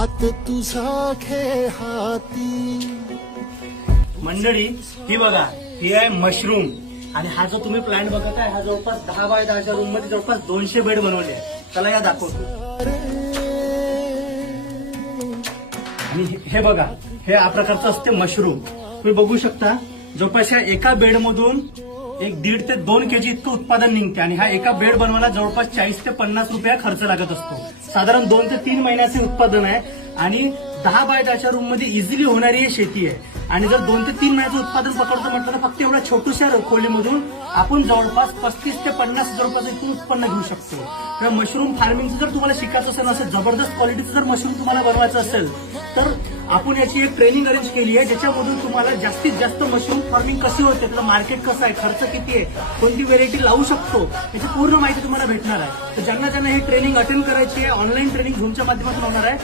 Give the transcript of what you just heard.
हात तुझा खेळाती. मंडळी ही बघा, ही आहे मशरूम. आणि हा जो तुम्ही प्लॅन बघत आहे हा जवळपास 10 बाय 10च्या रूम मध्ये जवळपास 200 बेड बनवले आहे. त्याला या दाखवतो. आणि हे बघा, हे या प्रकारचं असते मशरूम. तुम्ही बघू शकता जवळपास या एका बेडमधून 1.5 ते 2 केजी इतकं उत्पादन निघते. आणि हा एका बेड बनवायला जवळपास 40 ते 50 रुपया खर्च लागत असतो. साधारण 2 ते 3 महिन्याचे उत्पादन आहे. आणि 10 बाय 10च्या रूम मध्ये इझिली होणारी ही शेती आहे. आणि जर 2 ते 3 महिन्याचं उत्पादन पकडतो म्हटलं तर फक्त एवढ्या छोट्याशा खोलीमधून आपण जवळपास 35 ते 50 रुपयाचं इतकं उत्पन्न घेऊ शकतो. किंवा मशरूम फार्मिंगचं जर तुम्हाला शिकायचं असेल, असं जबरदस्त क्वालिटीचं जर मशरूम तुम्हाला बनवायचं असेल तर आपण याची एक ट्रेनिंग अरेंज केली आहे, ज्याच्यामधून तुम्हाला जास्तीत जास्त मशरूम फार्मिंग कशी होते, त्याचं मार्केट कसं आहे, खर्च किती आहे, कोणती व्हेरायटी लावू शकतो, याची पूर्ण माहिती तुम्हाला भेटणार आहे. तर ज्यांना हे ट्रेनिंग अटेंड करायची आहे, ऑनलाईन ट्रेनिंग झूमच्या माध्यमातून होणार आहे.